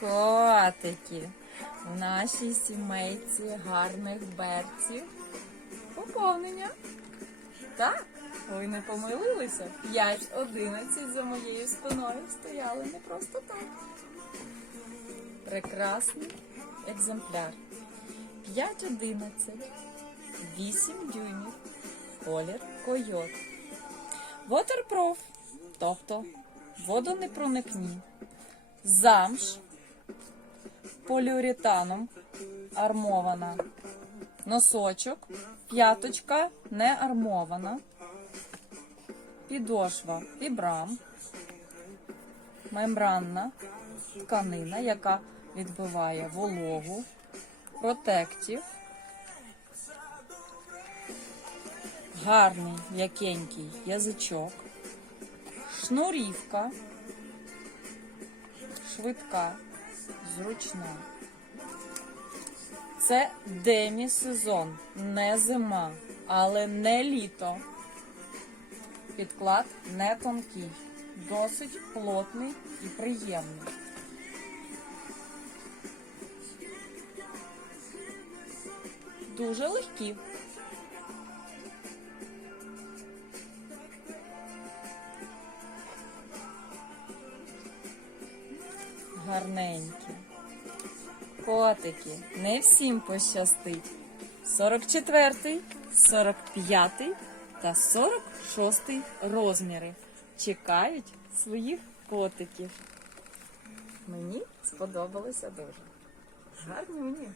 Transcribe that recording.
Котики. В нашій сімейці гарних берців. Поповнення. Так, ви не помилилися. 5-11 за моєю спиною стояли не просто так. Прекрасний екземпляр. 5-11, 8 дюймів, колір койот. Waterproof, тобто водонепроникні. Замш поліуретаном армована. Носочок, п'яточка не армована. Підошва вібрам. Мембранна тканина, яка відбиває вологу. Протектів. Гарний м'якенький язичок. Шнурівка. Швидка, зручна. Це демі-сезон, не зима, але не літо. Підклад не тонкий, досить плотний і приємний. Дуже легкі. Гарненькі. Котики, не всім пощастить. 44, 45 та 46 розміри чекають своїх котиків. Мені сподобалося дуже. Гарні мені.